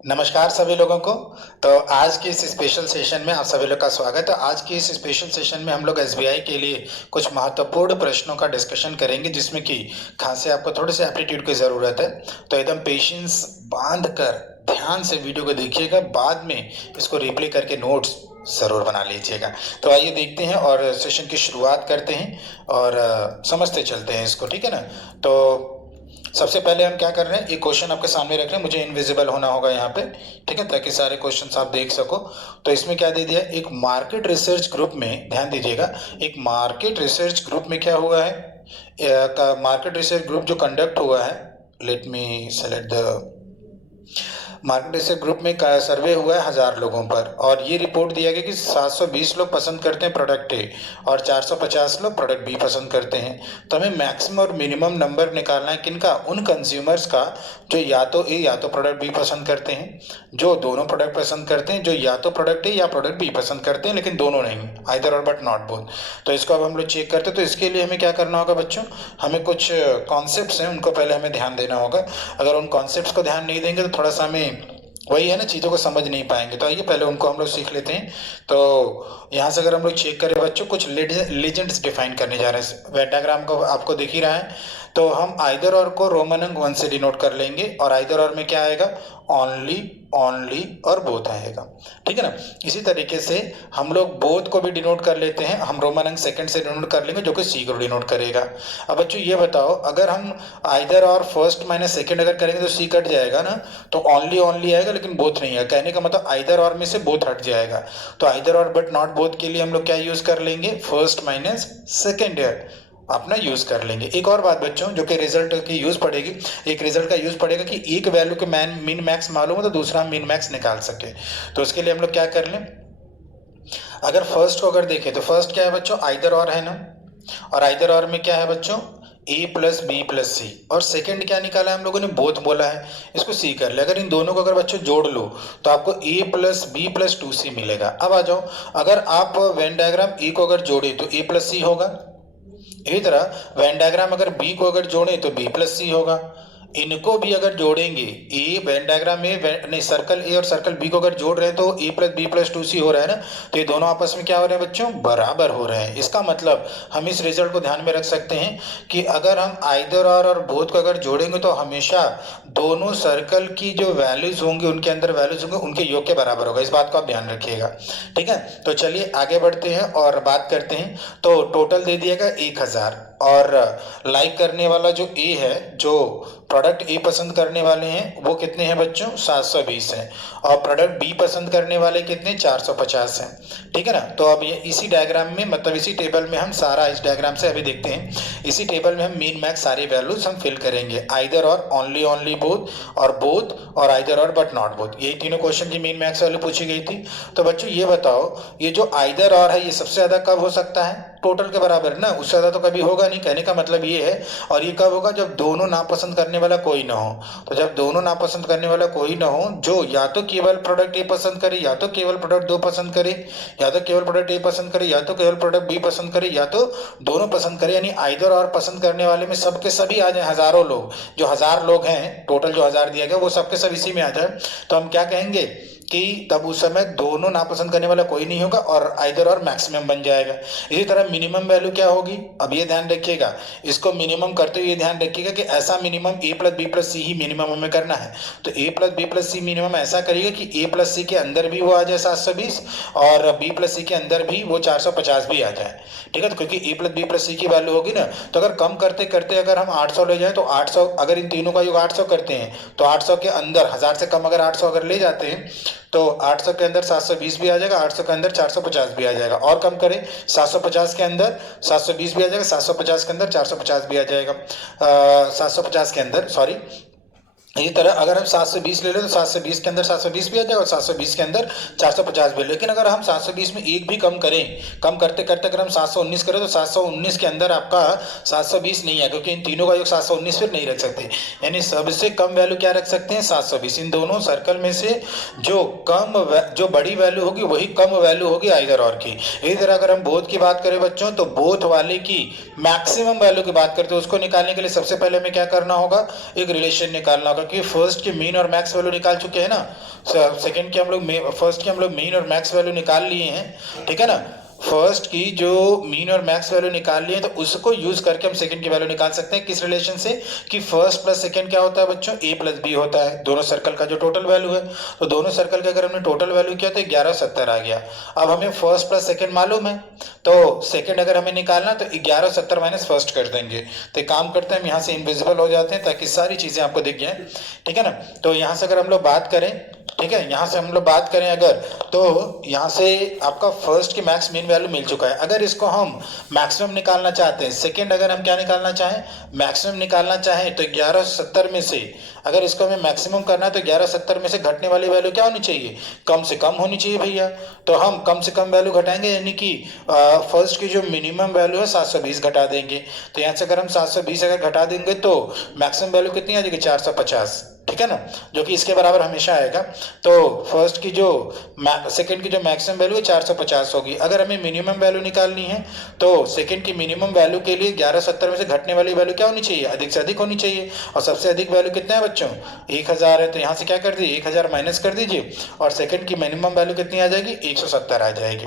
नमस्कार सभी लोगों को। तो आज की इस स्पेशल सेशन में आप सभी लोग का स्वागत है। आज की इस स्पेशल सेशन में हम लोग एसबीआई के लिए कुछ महत्वपूर्ण प्रश्नों का डिस्कशन करेंगे, जिसमें कि खास से आपको थोड़े से एप्टीट्यूड की ज़रूरत है। तो एकदम पेशेंस बांध कर ध्यान से वीडियो को देखिएगा, बाद में इसको रिप्ले करके नोट्स ज़रूर बना लीजिएगा। तो आइए देखते हैं और सेशन की शुरुआत करते हैं और समझते चलते हैं इसको, ठीक है ना। तो सबसे पहले हम क्या कर रहे हैं, एक क्वेश्चन आपके सामने रख रहे हैं, मुझे इनविजिबल होना होगा यहाँ पे, ठीक है, ताकि सारे क्वेश्चंस आप देख सको। तो इसमें क्या दे दिया, एक मार्केट रिसर्च ग्रुप में, ध्यान दीजिएगा, एक मार्केट रिसर्च ग्रुप में क्या हुआ है, मार्केट रिसर्च ग्रुप जो कंडक्ट हुआ है, let me select the market research group में का सर्वे हुआ है 1000 लोगों पर, और ये रिपोर्ट दिया गया कि 720 लोग पसंद करते हैं प्रोडक्ट ए और 450 लोग प्रोडक्ट बी पसंद करते हैं। तो हमें मैक्सिमम और मिनिमम नंबर निकालना है किनका, उन कंज्यूमर्स का जो या तो ए या तो प्रोडक्ट बी पसंद करते हैं, जो दोनों प्रोडक्ट पसंद करते हैं, जो या तो प्रोडक्ट ए या प्रोडक्ट बी पसंद करते हैं लेकिन दोनों नहीं, आइदर और बट नॉट बोथ। तो इसको अब हम लोग चेक करते हैं। तो इसके लिए हमें क्या करना होगा बच्चों, हमें कुछ कॉन्सेप्ट्स हैं उनको पहले हमें ध्यान देना होगा। अगर उन कॉन्सेप्ट्स को ध्यान नहीं देंगे तो थोड़ा सा हमें वही है ना, चीज़ों को समझ नहीं पाएंगे। तो आइए पहले उनको हम लोग सीख लेते हैं। तो यहाँ से अगर हम लोग चेक करें बच्चों, कुछ लीजेंड्स डिफाइन करने जा रहे हैं। वेन डायग्राम को आपको दिख ही रहा है। तो हम आइदर और को रोमन अंक 1 से डिनोट कर लेंगे, और आइदर और में क्या आएगा, ओनली, ओनली और बोथ आएगा, ठीक है ना। इसी तरीके से हम लोग बोथ को भी डिनोट कर लेते हैं, हम रोमन अंक सेकंड से डिनोट कर लेंगे, जो कि सी को डिनोट करेगा। अब बच्चों ये बताओ, अगर हम आइदर और फर्स्ट माइनस सेकंड अगर करेंगे तो सी कट जाएगा ना, तो ओनली ओनली आएगा लेकिन बोथ नहीं है। कहने का मतलब आइदर और में से बोथ हट जाएगा। तो आइदर और बट नॉट बोथ के लिए हम लोग क्या यूज कर लेंगे, फर्स्ट माइनस सेकंड अपना यूज कर लेंगे। एक और बात बच्चों जो कि रिजल्ट की यूज पड़ेगी, एक रिजल्ट का यूज पड़ेगा कि एक वैल्यू के मिन मैक्स मालूम हो तो दूसरा मिन मैक्स निकाल सके। तो उसके लिए हम लोग क्या कर लें, अगर फर्स्ट को अगर देखें तो फर्स्ट क्या है बच्चों, आइदर और है ना, और आइदर और में क्या है बच्चों, ए प्लस बी प्लस सी, और सेकंड क्या निकाला है हम लोगों ने, बोथ बोला है। इसको सी कर ले। अगर इन दोनों को अगर बच्चों जोड़ लो तो आपको ए प्लस बी प्लस 2c मिलेगा। अब आ जाओ, अगर आप वेन डायग्राम ए को अगर जोड़े तो ए प्लस सी होगा, इसी तरह वेन डायग्राम अगर बी को अगर जोड़े तो बी प्लस सी होगा। इनको भी अगर जोड़ेंगे, ए वेन डायग्राम में नहीं, सर्कल ए और सर्कल बी को अगर जोड़ रहे हैं तो ए प्लस बी प्लस 2c हो रहा है ना। तो ये दोनों आपस में क्या हो रहे हैं बच्चों, बराबर हो रहे हैं। इसका मतलब हम इस रिजल्ट को ध्यान में रख सकते हैं कि अगर हम आइदर और बोथ को अगर जोड़ेंगे तो हमेशा दोनों सर्कल की जो वैल्यूज होंगे, उनके अंदर वैल्यूज होंगे, उनके योग के बराबर होगा। इस बात को आप ध्यान रखिएगा, ठीक है। तो चलिए आगे बढ़ते हैं और बात करते हैं। तो टोटल दे दिएगा 1000, और लाइक करने वाला जो ए है, जो प्रोडक्ट ए पसंद करने वाले हैं वो कितने हैं बच्चों, 720 हैं, और प्रोडक्ट बी पसंद करने वाले कितने, 450 हैं, ठीक है ना। तो अब ये इसी डायग्राम में, मतलब इसी टेबल में हम सारा, इस डायग्राम से अभी देखते हैं, इसी टेबल में हम मीन मैक्स सारे वैल्यूज हम फिल करेंगे, आइदर और, ओनली ओनली बोथ, और बोथ, और आइदर और बट नॉट बोथ। यही तीनों क्वेश्चन की मीन मैक्स वैल्यू पूछी गई थी। तो बच्चों ये बताओ, ये जो आइदर और है ये सबसे ज्यादा कब हो सकता है, टोटल के बराबर ना, उससे ज्यादा तो कभी होगा नहीं। कहने का मतलब ये है, और ये कब होगा, जब दोनों नापसंद करने वाला कोई ना हो। तो जब दोनों नापसंद करने वाला कोई ना हो, जो या तो केवल प्रोडक्ट ए पसंद करे, या तो केवल प्रोडक्ट दो पसंद करे, या तो केवल प्रोडक्ट ए पसंद करे, या तो केवल प्रोडक्ट बी पसंद करे, या तो दोनों पसंद करे, यानी आइदर और पसंद करने वाले में सबके सभी आ जाए, हजारों लोग, जो 1000 लोग हैं, टोटल जो 1000 दिया गया वो सबके सब इसी में आ जाए। तो हम क्या कहेंगे कि तब उस समय दोनों नापसंद करने वाला कोई नहीं होगा और आइदर और मैक्सिमम बन जाएगा। इसी तरह मिनिमम वैल्यू क्या होगी, अब ये ध्यान रखिएगा, इसको मिनिमम करते हुए ध्यान रखिएगा कि ऐसा मिनिमम ए प्लस बी प्लस सी ही मिनिमम हमें करना है। तो ए प्लस बी प्लस सी मिनिमम ऐसा करिएगा कि ए प्लस सी के अंदर भी वो आ जाए 720, और बी प्लस सी के अंदर भी वो 450 भी आ जाए, ठीक है। तो क्योंकि ए प्लस बी प्लस सी की वैल्यू होगी ना, तो अगर कम करते करते अगर हम 800 ले जाए तो 800, अगर इन तीनों का योग 800 करते हैं तो 800 के अंदर 1000 से कम अगर 800 अगर ले जाते हैं तो 800 के अंदर 720 भी आ जाएगा, 800 के अंदर 450 भी आ जाएगा, और कम करें 750 के अंदर 720 भी आ जाएगा, 750 के अंदर 450 भी आ जाएगा, 750 के अंदर, सॉरी। इसी तरह अगर हम 720 ले लें तो 720 के अंदर 720 भी आ जाएगा और 720 के अंदर 450 भी। लेकिन अगर हम 720 में एक भी कम करें, कम करते करते अगर हम 719 करें तो 719 के अंदर आपका 720 नहीं है, क्योंकि इन तीनों का योग 719 फिर नहीं रख सकते। यानी सबसे कम वैल्यू क्या रख सकते हैं, 720। इन दोनों सर्कल में से जो जो बड़ी वैल्यू होगी वही कम वैल्यू होगी आइदर और की। इसी तरह अगर हम बोथ की बात करें बच्चों, तो बोथ वाले की मैक्सिमम वैल्यू की बात करते हैं, उसको निकालने के लिए सबसे पहले हमें क्या करना होगा, एक रिलेशन निकालना होगा क्योंकि फर्स्ट की मीन और मैक्स वैल्यू निकाल चुके हैं ना, सेकंड की हम लोग फर्स्ट की हम लोग मीन और मैक्स वैल्यू निकाल लिए हैं, ठीक है ना। फर्स्ट की जो मीन और मैक्स वैल्यू निकाल लिए तो उसको यूज करके हम सेकंड की वैल्यू निकाल सकते हैं। किस रिलेशन से? कि फर्स्ट प्लस सेकंड क्या होता है बच्चों? ए प्लस बी होता है, दोनों सर्कल का जो टोटल वैल्यू है। तो दोनों सर्कल का अगर हमने टोटल वैल्यू किया तो 1170 आ गया। अब हमें फर्स्ट प्लस सेकंड मालूम है, तो सेकंड अगर हमें निकालना तो 1170 माइनस फर्स्ट कर देंगे। तो एक काम करते हैं, हम यहाँ से इनविजिबल हो जाते हैं ताकि सारी चीजें आपको दिख जाए, ठीक है ना। तो यहाँ से अगर हम लोग बात करें, ठीक है, यहाँ से हम लोग बात करें अगर, तो यहाँ से आपका फर्स्ट की मैक्स मीन वैल्यू मिल चुका है। अगर इसको हम मैक्सिमम निकालना चाहते हैं, सेकंड अगर हम क्या निकालना चाहें, मैक्सिमम निकालना चाहें, तो 1170 में से अगर इसको हमें मैक्सिमम करना है तो 1170 में से घटने वाली वैल्यू क्या होनी चाहिए? कम से कम होनी चाहिए भैया। तो हम कम से कम वैल्यू घटाएंगे, यानी कि फर्स्ट की जो मिनिमम वैल्यू है 720 घटा देंगे। तो यहाँ से अगर हम 720 अगर घटा देंगे तो मैक्सिमम वैल्यू कितनी आ जाएगी? 450, ठीक है ना, जो कि इसके बराबर हमेशा आएगा। तो फर्स्ट की जो सेकंड की जो मैक्सिमम वैल्यू है 450 होगी। अगर हमें मिनिमम वैल्यू निकालनी है तो सेकंड की मिनिमम वैल्यू के लिए 1170 में से घटने वाली वैल्यू क्या होनी चाहिए? अधिक से अधिक होनी चाहिए। और सबसे अधिक वैल्यू कितना है बच्चों? 1000 है। तो यहाँ से क्या कर दीजिए, 1000 माइनस कर दीजिए और सेकंड की मिनिमम वैल्यू कितनी आ जाएगी? 170 आ जाएगी।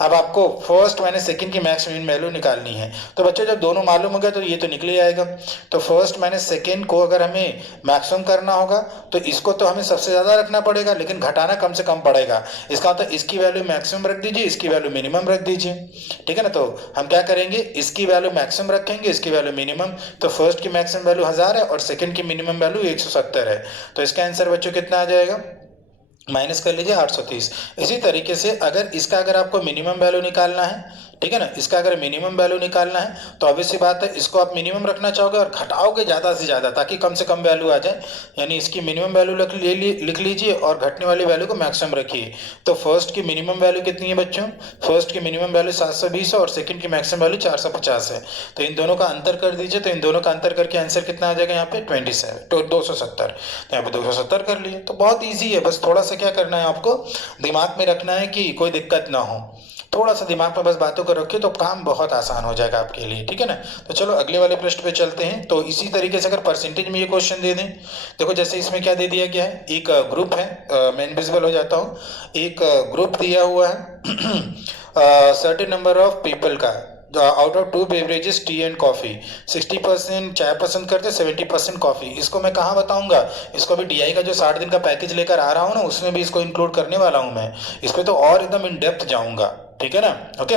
अब आपको फर्स्ट माइनस सेकंड की मैक्स मीन वैल्यू निकालनी है। तो बच्चों जब दोनों मालूम हो गया तो ये तो निकल ही आएगा। तो फर्स्ट माइनस सेकंड को अगर हमें मैक्सिमम करना होगा तो इसको तो हमें सबसे ज्यादा रखना पड़ेगा, लेकिन घटाना कम से कम पड़ेगा। इसका मतलब इसकी वैल्यू मैक्सिमम रख दीजिए, इसकी वैल्यू मिनिमम रख दीजिए, ठीक है ना। तो हम क्या करेंगे, इसकी वैल्यू मैक्सिमम रखेंगे, इसकी वैल्यू मिनिमम। तो फर्स्ट की मैक्सिमम वैल्यू 1000 है और सेकंड की मिनिमम वैल्यू 170 है। तो इसका आंसर बच्चों कितना आ जाएगा? माइनस कर लीजिए 830। इसी तरीके से अगर इसका अगर आपको मिनिमम वैल्यू निकालना है, ठीक है ना, इसका अगर मिनिमम वैल्यू निकालना है तो ऑब्वियस सी बात है इसको आप मिनिमम रखना चाहोगे और घटाओगे ज़्यादा से ज़्यादा ताकि कम से कम वैल्यू आ जाए। यानी इसकी मिनिमम वैल्यू लिख लीजिए और घटने वाली वैल्यू को मैक्सिमम रखिए। तो फर्स्ट की मिनिमम वैल्यू कितनी है बच्चों? फर्स्ट की मिनिमम वैल्यू 720 है और सेकंड की मैक्सिमम वैल्यू 450 है। तो इन दोनों का अंतर कर दीजिए। तो इन दोनों का अंतर करके आंसर कितना आ जाएगा यहाँ पे? 270। तो यहाँ पे 270 कर लिए। तो बहुत ईजी है, बस थोड़ा सा क्या करना है आपको दिमाग में रखना है कि कोई दिक्कत ना हो। थोड़ा सा दिमाग में बस बातों को रखिए तो काम बहुत आसान हो जाएगा आपके लिए, ठीक है ना। तो चलो अगले वाले प्रश्न पे चलते हैं। तो इसी तरीके से अगर परसेंटेज में ये क्वेश्चन दे दें, देखो जैसे इसमें क्या दे दिया गया है, एक ग्रुप है, मैं इनविजिबल हो जाता हूँ, एक ग्रुप दिया हुआ है सर्टेन नंबर ऑफ पीपल का, out of 2 beverages T and coffee, 60% चाय पसंद करते, 70% कॉफी। इसको मैं कहाँ बताऊंगा, इसको भी डीआई का जो 60 दिन का पैकेज लेकर आ रहा हूँ ना उसमें भी इसको इंक्लूड करने वाला हूँ मैं। इस पर तो और एकदम इन डेप्थ जाऊंगा, ठीक है ना। ओके,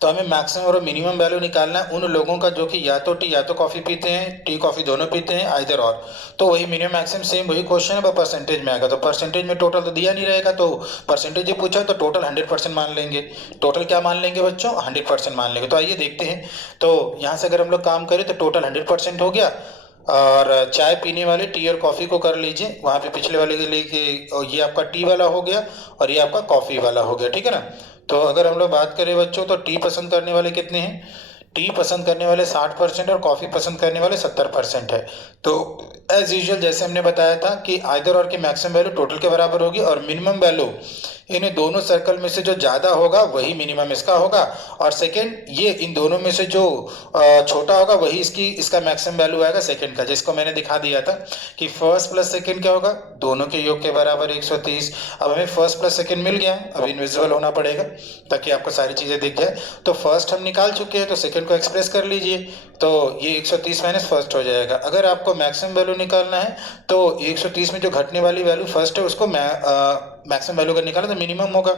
तो हमें मैक्सिमम और मिनिमम वैल्यू निकालना है उन लोगों का जो कि या तो टी या तो कॉफी पीते हैं, टी कॉफी दोनों पीते हैं, आइदर और। तो वही मिनिमम मैक्सिमम सेम वही क्वेश्चन है, परसेंटेज में आएगा। तो परसेंटेज में टोटल तो दिया नहीं रहेगा, तो परसेंटेज ही पूछा तो टोटल 100% मान लेंगे। टोटल क्या मान लेंगे बच्चों? 100% मान लेंगे। तो आइए देखते हैं। तो यहाँ से अगर हम लोग काम करें तो टोटल 100% हो गया। और चाय पीने वाले टी और कॉफ़ी को कर लीजिए, वहाँ पे पिछले वाले के लिए ये आपका टी वाला हो गया और ये आपका कॉफ़ी वाला हो गया, ठीक है ना। तो अगर हम लोग बात करें बच्चों तो टी पसंद करने वाले कितने हैं? टी पसंद करने वाले 60% और कॉफ़ी पसंद करने वाले 70% है। तो एज यूजुअल जैसे हमने बताया था कि आइदर और की मैक्सिमम वैल्यू टोटल के बराबर होगी और मिनिमम वैल्यू इन्हें दोनों सर्कल में से जो ज़्यादा होगा वही मिनिमम इसका होगा। और सेकंड ये इन दोनों में से जो छोटा होगा वही इसका मैक्सिमम वैल्यू आएगा सेकंड का, जिसको मैंने दिखा दिया था कि फर्स्ट प्लस सेकंड क्या होगा, दोनों के योग के बराबर 130। अब हमें फर्स्ट प्लस सेकंड मिल गया, अब इनविजिबल होना पड़ेगा ताकि आपको सारी चीज़ें दिख जाए। तो फर्स्ट हम निकाल चुके हैं तो सेकंड को एक्सप्रेस कर लीजिए। तो ये 130 माइनस फर्स्ट हो जाएगा। अगर आपको मैक्सिमम वैल्यू निकालना है तो 130 में जो घटने वाली वैल्यू फर्स्ट है उसको मैक्सिमम वैल्यू का निकाला तो मिनिमम होगा।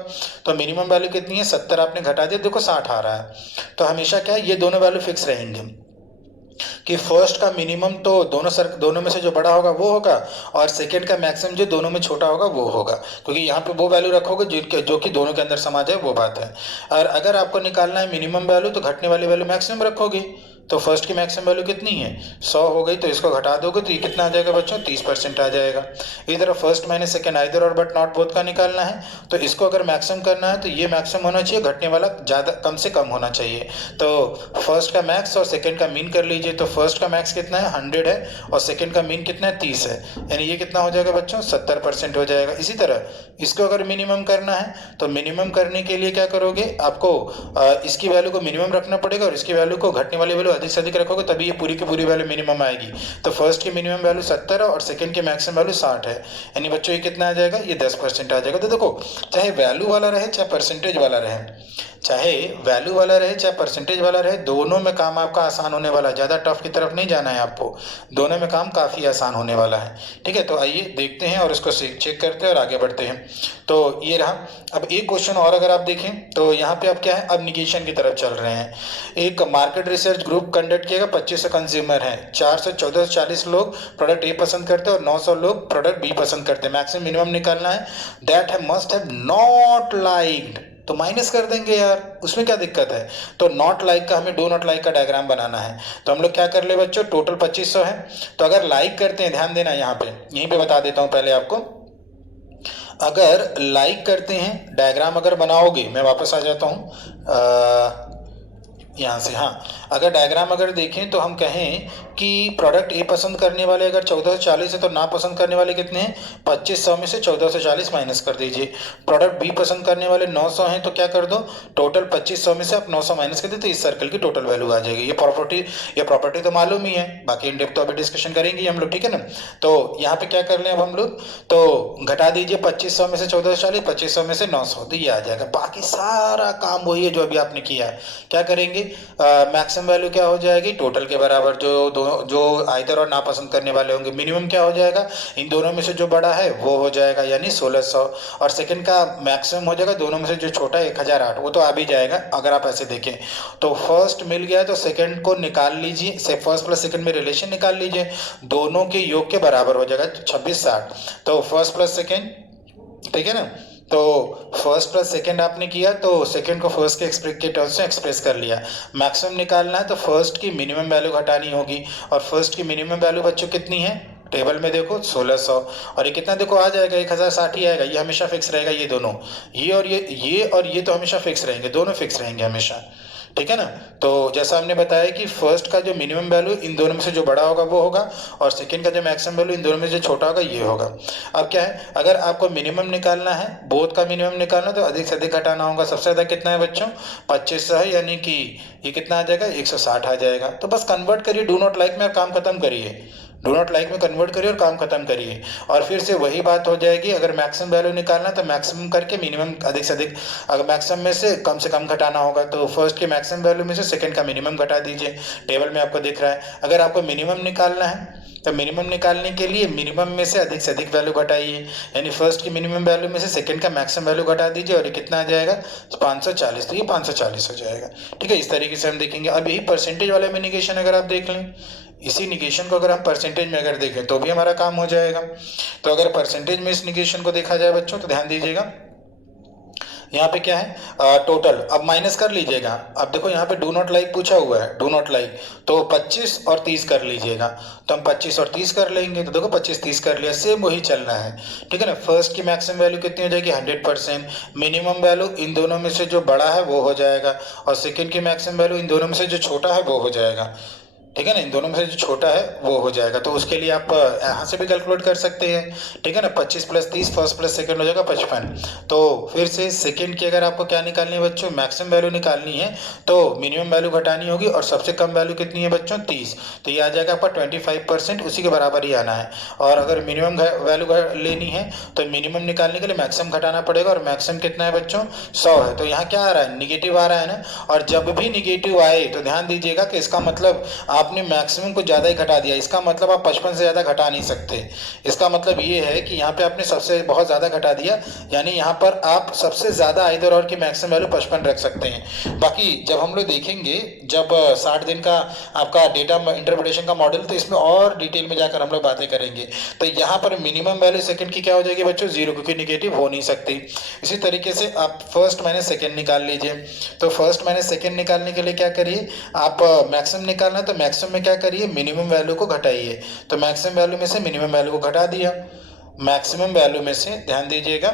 तो मिनिमम वैल्यू कितनी है? 70 आपने घटा दिया, देखो 60 आ रहा है। तो हमेशा क्या है, ये दोनों वैल्यू फिक्स रहेंगे कि फर्स्ट का मिनिमम तो दोनों में से जो बड़ा होगा वो होगा और सेकंड का मैक्सिमम जो दोनों में छोटा होगा वो होगा, क्योंकि यहाँ पे वो वैल्यू रखोगे जो कि दोनों के अंदर समा जाए, वो बात है। और अगर आपको निकालना है मिनिमम वैल्यू तो घटने वाली वैल्यू मैक्सिमम रखोगे। तो फर्स्ट की मैक्सिमम वैल्यू कितनी है? 100 हो गई, तो इसको घटा दोगे तो ये कितना आ जाएगा बच्चों? 30% आ जाएगा। इधर फर्स्ट माइनस सेकंड आइदर और बट नॉट बोथ का निकालना है, तो इसको अगर मैक्सिमम करना है तो ये मैक्सिमम होना चाहिए, घटने वाला ज़्यादा कम से कम होना चाहिए। तो फर्स्ट का मैक्स और सेकंड का मीन कर लीजिए। तो फर्स्ट का मैक्स कितना है? 100 है और सेकंड का मीन कितना है? 30 है। यानी ये कितना हो जाएगा बच्चों? 70% हो जाएगा। इसी तरह इसको अगर मिनिमम करना है तो मिनिमम करने के लिए क्या करोगे, आपको इसकी वैल्यू को मिनिमम रखना पड़ेगा और इसकी वैल्यू को घटने वाली वैल्यू अधिक से अधिक रखोगे तभी ये पूरी की पूरी वैल्यू मिनिमम आएगी। तो फर्स्ट की मिनिमम वैल्यू 70 है और सेकंड की मैक्सिमम वैल्यू 60 है, यानी बच्चों ये कितना आ जाएगा, ये 10% आ जाएगा। तो देखो चाहे वैल्यू वाला रहे चाहे परसेंटेज वाला रहे, चाहे वैल्यू वाला रहे चाहे परसेंटेज वाला रहे, दोनों में काम आपका आसान होने वाला है। ज़्यादा टफ की तरफ नहीं जाना है आपको, दोनों में काम काफ़ी आसान होने वाला है। ठीक है, तो आइए देखते हैं और इसको चेक करते हैं और आगे बढ़ते हैं। तो ये रहा। अब एक क्वेश्चन और अगर आप देखें तो यहाँ पे अब क्या है, अब निगेशन की तरफ चल रहे हैं। एक मार्केट रिसर्च ग्रुप कंडक्ट किएगा, 2500 कंज्यूमर हैं, 400 1440 लोग प्रोडक्ट ए पसंद करते हैं और 900 लोग प्रोडक्ट बी पसंद करते हैं। मैक्सिमम मिनिमम निकालना है, दैट है मस्ट हैव नॉट लाइक्ड, तो माइनस कर देंगे यार, उसमें क्या दिक्कत है। तो नॉट लाइक का हमें डू नॉट लाइक का डायग्राम बनाना है। तो हम लोग क्या कर ले बच्चों, टोटल 2500 है, तो अगर लाइक करते हैं, ध्यान देना यहाँ पे, यहीं पे बता देता हूँ पहले आपको, अगर लाइक करते हैं, डायग्राम अगर बनाओगे, मैं वापस आ जाता हूँ यहाँ से, हाँ, अगर डायग्राम अगर देखें तो हम कहें कि प्रोडक्ट ए पसंद करने वाले अगर 1440 है तो ना पसंद करने वाले कितने हैं, 2500 में से 1440 माइनस कर दीजिए। प्रोडक्ट बी पसंद करने वाले 900 हैं तो क्या कर दो, टोटल 2500 में से आप 900 माइनस कर दे, तो इस सर्कल की टोटल वैल्यू आ जाएगी। ये प्रॉपर्टी तो मालूम ही है, बाकी इन डेप्थ तो अभी डिस्कशन करेंगे हम लोग, ठीक है ना। तो यहाँ पे क्या कर लें अब हम लोग, तो घटा दीजिए 2500 में से 1440, 2500 में से 900, तो ये आ जाएगा। बाकी सारा काम वही है जो अभी आपने किया है। क्या करेंगे, मैक्सिमम वैल्यू क्या हो जाएगी, टोटल के बराबर, जो आइदर और नापसंद करने वाले होंगे, मिनिमम क्या हो जाएगा, इन दोनों में से जो बड़ा है वो हो जाएगा, यानी 1600, और सेकंड का मैक्सिमम हो जाएगा, दोनों में से जो छोटा है 1008, वो तो आ भी जाएगा अगर आप ऐसे देखें। तो फर्स्ट मिल गया तो सेकंड को निकाल लीजिए, से फर्स्ट प्लस सेकंड में रिलेशन निकाल लीजिए, दोनों के योग के बराबर हो जाएगा 2660। तो फर्स्ट प्लस सेकंड, ठीक है ना, तो फर्स्ट प्लस सेकंड आपने किया तो सेकंड को फर्स्ट के टर्म्स में एक्सप्रेस कर लिया। मैक्सिमम निकालना है तो फर्स्ट की मिनिमम वैल्यू घटानी होगी, और फर्स्ट की मिनिमम वैल्यू बच्चों कितनी है, टेबल में देखो 1600, और ये कितना देखो आ जाएगा 1060 ही आएगा, ये हमेशा फिक्स रहेगा। ये दोनों, ये और ये तो हमेशा फिक्स रहेंगे, दोनों फिक्स रहेंगे हमेशा, ठीक है ना। तो जैसा हमने बताया कि फर्स्ट का जो मिनिमम वैल्यू इन दोनों में से जो बड़ा होगा वो होगा, और सेकंड का जो मैक्सिमम वैल्यू इन दोनों में से जो छोटा होगा ये होगा। अब क्या है, अगर आपको मिनिमम निकालना है, बोथ का मिनिमम निकालना, तो अधिक से अधिक घटाना होगा। सबसे ज़्यादा कितना है बच्चों, 2500 है, यानी कि ये कितना आ जाएगा, 160 आ जाएगा। तो बस कन्वर्ट करिए डू नॉट लाइक में और काम खत्म करिए, डू नॉट लाइक में कन्वर्ट करिए और काम खत्म करिए, और फिर से वही बात हो जाएगी। अगर मैक्सिमम वैल्यू निकालना तो मैक्सिमम करके मिनिमम अधिक से अधिक, अगर मैक्सिमम में से कम घटाना होगा तो फर्स्ट के मैक्सिमम वैल्यू में से सेकंड का मिनिमम घटा दीजिए, टेबल में आपको दिख रहा है। अगर आपको मिनिमम निकालना है तो मिनिमम निकालने के लिए मिनिमम में से अधिक वैल्यू घटाइए, यानी फर्स्ट की मिनिमम वैल्यू में से सेकंड का मैक्सिमम वैल्यू घटा दीजिए, और ये कितना आ जाएगा 540, तो ये 540 हो जाएगा। ठीक है, इस तरीके से हम देखेंगे। अब यही परसेंटेज वाले में निगेशन अगर आप देख लें, इसी निगेशन को अगर हम परसेंटेज में अगर देखें तो भी हमारा काम हो जाएगा। तो अगर परसेंटेज में इस निगेशन को देखा जाए बच्चों, तो ध्यान दीजिएगा यहाँ पे क्या है, टोटल, अब माइनस कर लीजिएगा। अब देखो यहाँ पे डू नॉट लाइक पूछा हुआ है, डू नॉट लाइक, तो 25 और 30 कर लीजिएगा। तो हम 25 और 30 कर लेंगे, तो देखो 25-30 कर लिया, सेम वही चलना है, ठीक है ना। फर्स्ट की मैक्सिमम वैल्यू कितनी हो जाएगी, 100%, मिनिमम वैल्यू इन दोनों में से जो बड़ा है वो हो जाएगा, और सेकेंड की मैक्सिमम वैल्यू इन दोनों में से जो छोटा है वो हो जाएगा, ठीक है ना, इन दोनों में से जो छोटा है वो हो जाएगा। तो उसके लिए आप यहाँ से भी कैलकुलेट कर सकते हैं, ठीक है ना। 25 + 30, फर्स्ट प्लस सेकंड हो जाएगा 55। तो फिर से सेकंड की अगर आपको क्या निकालनी है बच्चों, मैक्सिमम वैल्यू निकालनी है, तो मिनिमम वैल्यू घटानी होगी, और सबसे कम वैल्यू कितनी है बच्चों, 30, तो ये आ जाएगा आपका 25%, उसी के बराबर ही आना है। और अगर मिनिमम वैल्यू लेनी है तो मिनिमम निकालने के लिए मैक्सिमम घटाना पड़ेगा, और मैक्सिमम कितना है बच्चों, 100 है। तो यहाँ क्या आ रहा है, निगेटिव आ रहा है ना, और जब भी निगेटिव आए तो ध्यान दीजिएगा कि इसका मतलब आपने मैक्सिमम को ज़्यादा ही घटा दिया, इसका मतलब आप 55 से ज़्यादा घटा नहीं सकते। इसका मतलब ये है कि यहाँ पे आपने सबसे बहुत ज़्यादा घटा दिया, यानी यहाँ पर आप सबसे ज़्यादा आइदर और की मैक्सिमम वैल्यू 55 रख सकते हैं। बाकी जब हम लोग देखेंगे, जब 60 दिन का आपका डेटा इंटरप्रिटेशन का मॉडल, तो इसमें और डिटेल में जाकर हम लोग बातें करेंगे। तो यहाँ पर मिनिमम वैल्यू सेकंड की क्या हो जाएगी बच्चों, 0, क्योंकि निगेटिव हो नहीं सकती। इसी तरीके से आप फर्स्ट माइनस सेकंड निकाल लीजिए। तो फर्स्ट माइनस सेकंड निकालने के लिए क्या करिए, आप मैक्सिमम निकालना, तो मैक्सिमम में क्या करिए, मिनिमम वैल्यू को घटाइए। तो मैक्सिमम वैल्यू में से मिनिमम वैल्यू को घटा दिया, मैक्सिमम वैल्यू में से, ध्यान दीजिएगा,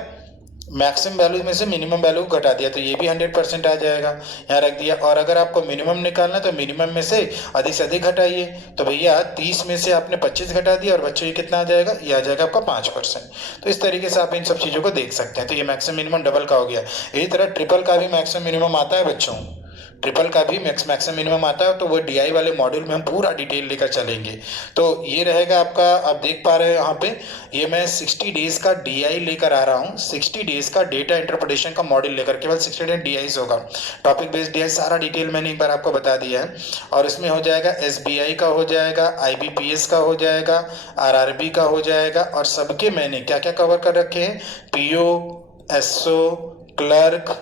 मैक्सिमम वैल्यू में से मिनिमम वैल्यू को घटा दिया, तो ये भी 100% आ जाएगा, यहाँ रख दिया। और अगर आपको मिनिमम निकालना तो मिनिमम में से अधिक घटाइए। तो भैया 30 में से आपने 25 घटा दिया, और बच्चों ये कितना आ जाएगा, ये आ जाएगा आपका 5%। तो इस तरीके से आप इन सब चीज़ों को देख सकते हैं। तो ये मैक्सिमम मिनिमम डबल का हो गया। इसी तरह ट्रिपल का भी मैक्सिमम मिनिमम आता है बच्चों, ट्रिपल का भी मैक्सिमम मिनिमम आता है, तो वो डीआई वाले मॉड्यूल में हम पूरा डिटेल लेकर चलेंगे। तो ये रहेगा आपका, आप देख पा रहे हो यहाँ पे, ये मैं 60 डेज का डीआई लेकर आ रहा हूँ, 60 डेज का डेटा इंटरप्रिटेशन का मॉड्यूल लेकर, केवल 60 डेज डीआई होगा। टॉपिक बेस्ड डीआई सारा डिटेल मैंने एक बार आपको बता दिया है। और इसमें हो जाएगा एसबीआई का हो जाएगा, आईबीपीएस का हो जाएगा, आरआरबी का हो जाएगा, और सबके मैंने क्या क्या कवर कर रखे हैं, पीओ, एसओ, क्लर्क,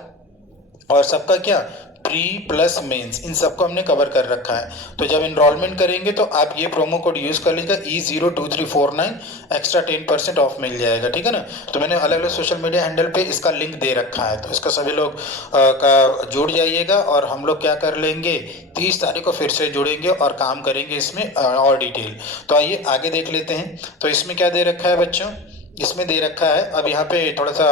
और सबका क्या प्री प्लस मेंस, इन सबको हमने कवर कर रखा है। तो जब इनरोलमेंट करेंगे तो आप ये प्रोमो कोड यूज कर लीजिएगा E02349, एक्स्ट्रा 10% ऑफ मिल जाएगा, ठीक है ना। तो मैंने अलग अलग सोशल मीडिया हैंडल पे इसका लिंक दे रखा है, तो इसका सभी लोग का जुड़ जाइएगा, और हम लोग क्या कर लेंगे, 30 तारीख को फिर से जुड़ेंगे और काम करेंगे इसमें और डिटेल। तो आइए आगे देख लेते हैं। तो इसमें क्या दे रखा है बच्चों, इसमें दे रखा है, अब यहाँ पे थोड़ा सा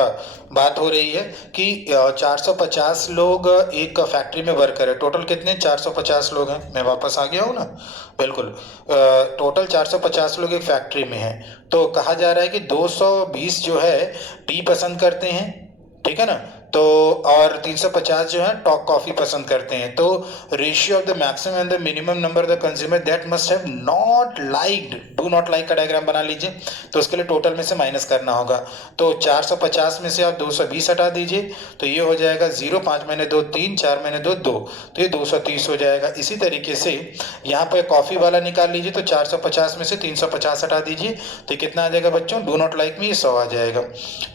बात हो रही है कि 450 लोग एक फैक्ट्री में वर्कर है। टोटल कितने, 450 लोग हैं। मैं वापस आ गया हूँ ना, बिल्कुल। टोटल 450 लोग एक फैक्ट्री में हैं। तो कहा जा रहा है कि 220 जो है टी पसंद करते हैं, ठीक है ना, तो और 350 जो है टॉक कॉफी पसंद करते हैं। तो ratio of the maximum and the minimum number the consumer that must have not liked, do not like का डायग्राम बना लीजिए। तो उसके लिए टोटल में से माइनस करना होगा। तो 450 में से आप 220 हटा दीजिए, तो ये हो जाएगा 0, 5 महीने 2 3, 4 महीने 2 2, तो ये 230 हो जाएगा। इसी तरीके से यहाँ पर कॉफी वाला निकाल लीजिए, तो 450 में से 350 हटा दीजिए, तो कितना आ जाएगा बच्चों, डू नॉट लाइक में ये 100 आ जाएगा।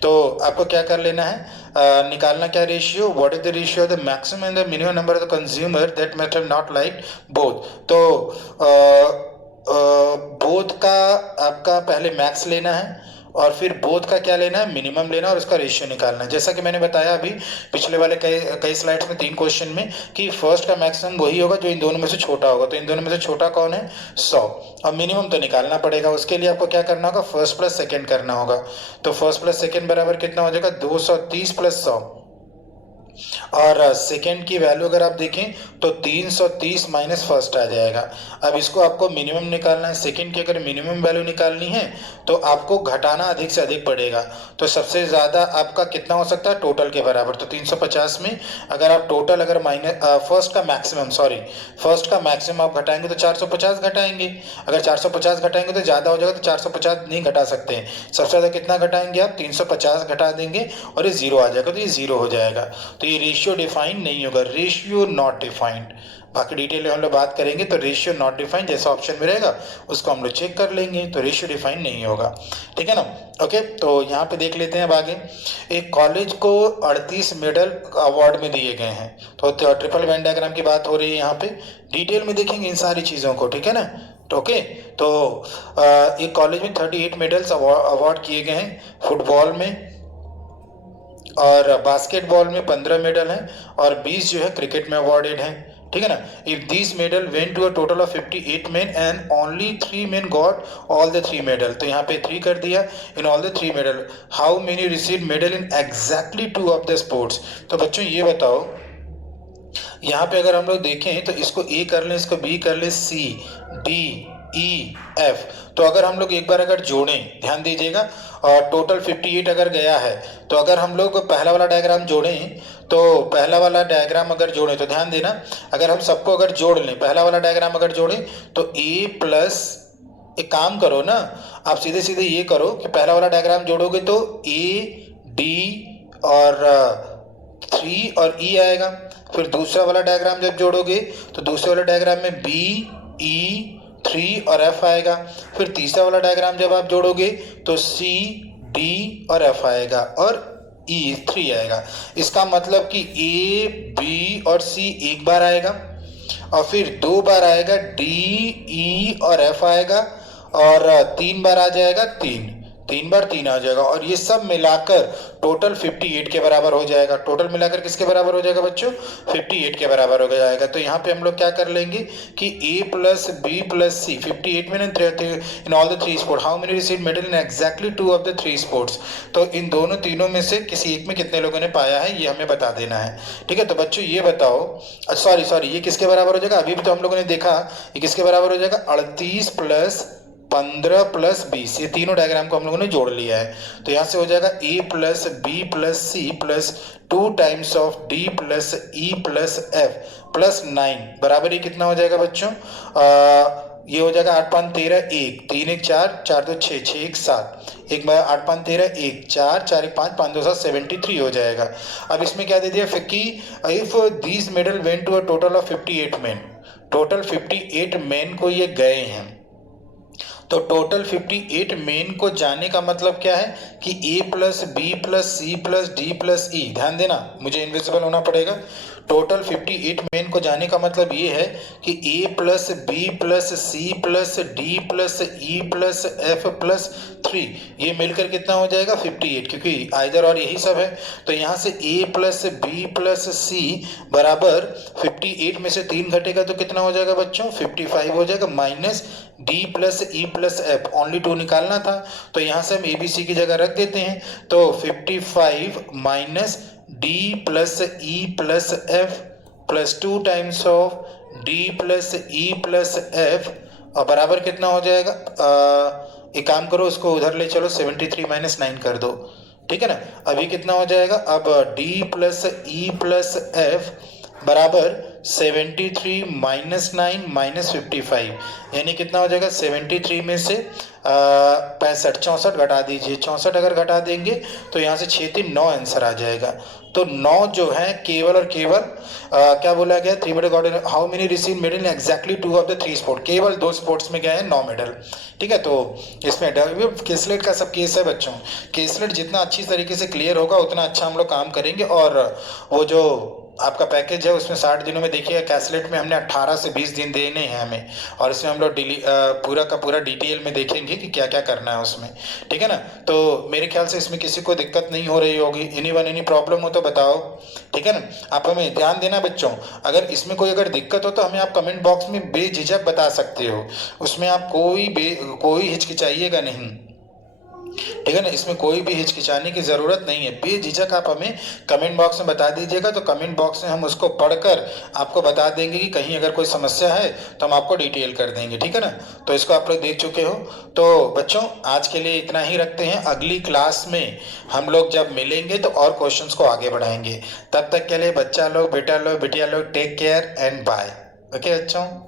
तो आपको क्या कर लेना है, निकालना क्या ratio, what is the ratio of the maximum and the minimum number of the consumer that must have not like both. तो बोथ का आपका पहले मैक्स लेना है, और फिर बोथ का क्या लेना है, मिनिमम लेना, और उसका रेशियो निकालना है। जैसा कि मैंने बताया अभी पिछले वाले कई स्लाइड्स में 3 क्वेश्चन में, कि फर्स्ट का मैक्सिमम वही होगा जो इन दोनों में से छोटा होगा। तो इन दोनों में से छोटा कौन है, 100। अब मिनिमम तो निकालना पड़ेगा, उसके लिए आपको क्या करना होगा, फर्स्ट प्लस सेकेंड करना होगा। तो फर्स्ट प्लस सेकेंड बराबर कितना हो जाएगा, 230 प्लस 100, और सेकेंड की वैल्यू अगर आप देखें तो 330 माइनस फर्स्ट आ जाएगा। अब इसको आपको मिनिमम निकालना है, सेकेंड की अगर मिनिमम वैल्यू निकालनी है तो आपको घटाना अधिक से अधिक पड़ेगा। तो सबसे ज़्यादा आपका कितना हो सकता है, टोटल के बराबर। तो 350 में अगर आप टोटल अगर माइनस फर्स्ट का मैक्सिमम आप घटाएंगे तो 450 घटाएंगे। अगर 450 घटाएंगे तो ज़्यादा हो जाएगा, तो 450 नहीं घटा सकते हैं। सबसे ज़्यादा कितना घटाएंगे आप, 350 घटा देंगे, और ये 0 आ जाएगा, तो ये 0 हो जाएगा। तो ये रेशियो डिफाइंड नहीं होगा, रेशियो नॉट डिफाइंड। बाकी डिटेल में हम लोग बात करेंगे। तो रेशियो नॉट डिफाइंड जैसा ऑप्शन में रहेगा उसको हम लोग चेक कर लेंगे, तो रेशियो डिफाइंड नहीं होगा, ठीक है ना। ओके, तो यहाँ पे देख लेते हैं अब आगे। एक कॉलेज को 38 मेडल अवार्ड में दिए गए हैं। तो ट्रिपल वेन डायग्राम की बात हो रही है यहाँ पे, डिटेल में देखेंगे इन सारी चीज़ों को, ठीक है ना। तो ओके, तो एक कॉलेज में 38 मेडल्स अवार्ड किए गए हैं। फुटबॉल में और बास्केटबॉल में 15 मेडल हैं, और 20 जो है क्रिकेट में अवार्डेड हैं, ठीक है ना। If this medal went to a total of 58 men and only 3 men got all the 3 medal, तो यहाँ पे 3 कर दिया, in all the 3 medal how many receive medal in exactly 2 of the sports. तो बच्चों ये बताओ, यहाँ पे अगर हम लोग देखें तो इसको ए कर लें, इसको बी कर लें, सी डी ई एफ। तो अगर हम लोग एक बार अगर जोड़ें, ध्यान दीजिएगा, और टोटल 58 अगर गया है, तो अगर हम लोग पहला वाला डायग्राम जोड़ें, तो पहला वाला डायग्राम अगर जोड़ें तो ध्यान देना, अगर हम सबको अगर जोड़ लें, पहला वाला डायग्राम अगर जोड़ें तो ए प्लस, एक काम करो ना, आप सीधे सीधे ये करो कि पहला वाला डायग्राम जोड़ोगे तो ए डी और 3 और ई आएगा। फिर दूसरा वाला डायग्राम जब जोड़ोगे तो दूसरे वाले डायग्राम में बी ई 3 और एफ आएगा। फिर तीसरा वाला डायग्राम जब आप जोड़ोगे तो सी डी और एफ आएगा, और ई 3 आएगा। इसका मतलब कि ए बी और सी एक बार आएगा, और फिर 2 बार आएगा डी ई और एफ आएगा, और 3 बार आ जाएगा 3 बार 3 आ जाएगा, और ये सब मिलाकर टोटल 58 के बराबर हो जाएगा। टोटल मिलाकर किसके बराबर हो जाएगा बच्चों, 58 के बराबर हो जाएगा। तो यहाँ पे हम लोग क्या कर लेंगे कि a प्लस बी प्लस सी, 58 में इन all the 3 sports how many receive medal in exactly 2 of the 3 sports. तो इन तीनों में से किसी एक में कितने लोगों ने पाया है ये हमें बता देना है, ठीक है। तो बच्चों ये बताओ, सॉरी ये किसके बराबर हो जाएगा, अभी भी तो हम लोगों ने देखा, ये किसके बराबर हो जाएगा, 38 प्लस 15 प्लस 20, ये तीनों डायग्राम को हम लोगों ने जोड़ लिया है। तो यहाँ से हो जाएगा a plus B plus C plus 2 times of d plus e plus f plus 9 बराबर ये कितना हो जाएगा बच्चों? ये हो जाएगा 8 5 13 1 3 1 4 4 2 6 6 1 7 एक बार 8 5 13 1 4 4 1 5 5 2 7 73 हो जाएगा। अब इसमें क्या दे दिया फिर कि if this medal went to a total of 58 man, total 58 man को ये गए हैं। तो टोटल 58 मेन को जाने का मतलब क्या है कि a plus B plus C plus D plus E, ध्यान देना मुझे इनविजिबल होना पड़ेगा। टोटल 58 मेन को जाने का मतलब ये है कि a plus B plus C plus D plus E plus F plus 3 ये मिलकर कितना हो जाएगा 58, क्योंकि आइदर और यही सब है। तो यहाँ से a प्लस बी प्लस सी बराबर 58 में से 3 घटेगा तो कितना हो जाएगा बच्चों 55 हो जाएगा, minus d plus E plus F only 2 निकालना था। तो यहाँ से हम ए बी सी की जगह रख देते हैं। तो 55 minus d plus E plus F plus 2 times of d plus E plus F और बराबर कितना हो जाएगा? एक काम करो उसको उधर ले चलो 73 माइनस 9 कर दो, ठीक है ना। अभी कितना हो जाएगा? अब d plus E plus F बराबर 73 माइनस 9 माइनस 55 यानी कितना हो जाएगा 73 में से 65 64 घटा दीजिए, 64 अगर घटा देंगे तो यहाँ से 6 3 9 आंसर आ जाएगा। तो 9 जो है केवल और केवल क्या बोला गया 3 medal got how many receive medal in exactly 2 of the 3 sport, केवल 2 स्पोर्ट्स में गए हैं 9 मेडल, ठीक है। तो इसमें केसलेट का सब केस है बच्चों, केसलेट जितना अच्छी तरीके से क्लियर होगा उतना अच्छा हम लोग काम करेंगे। और वो जो आपका पैकेज है उसमें 60 दिनों में देखिए कैसलेट में हमने 18 से 20 दिन देने हैं हमें, और इसमें हम लोग पूरा का पूरा डिटेल में देखेंगे कि क्या क्या करना है उसमें, ठीक है ना। तो मेरे ख्याल से इसमें किसी को दिक्कत नहीं हो रही होगी, एनी प्रॉब्लम हो तो बताओ, ठीक है ना। आप हमें ध्यान देना बच्चों, अगर इसमें कोई अगर दिक्कत हो तो हमें आप कमेंट बॉक्स में बेझिझक बता सकते हो, उसमें आप कोई हिचकिचाइएगा नहीं, ठीक है ना। इसमें कोई भी हिचकिचाने की जरूरत नहीं है, बेझिझक आप हमें कमेंट बॉक्स में बता दीजिएगा। तो कमेंट बॉक्स में हम उसको पढ़कर आपको बता देंगे कि कहीं अगर कोई समस्या है तो हम आपको डिटेल कर देंगे, ठीक है ना। तो इसको आप लोग देख चुके हो। तो बच्चों आज के लिए इतना ही रखते हैं, अगली क्लास में हम लोग जब मिलेंगे तो और क्वेश्चंस को आगे बढ़ाएंगे। तब तक के लिए बच्चा लोग बेटा लोग बिटिया लोग take care and bye. Okay बच्चों।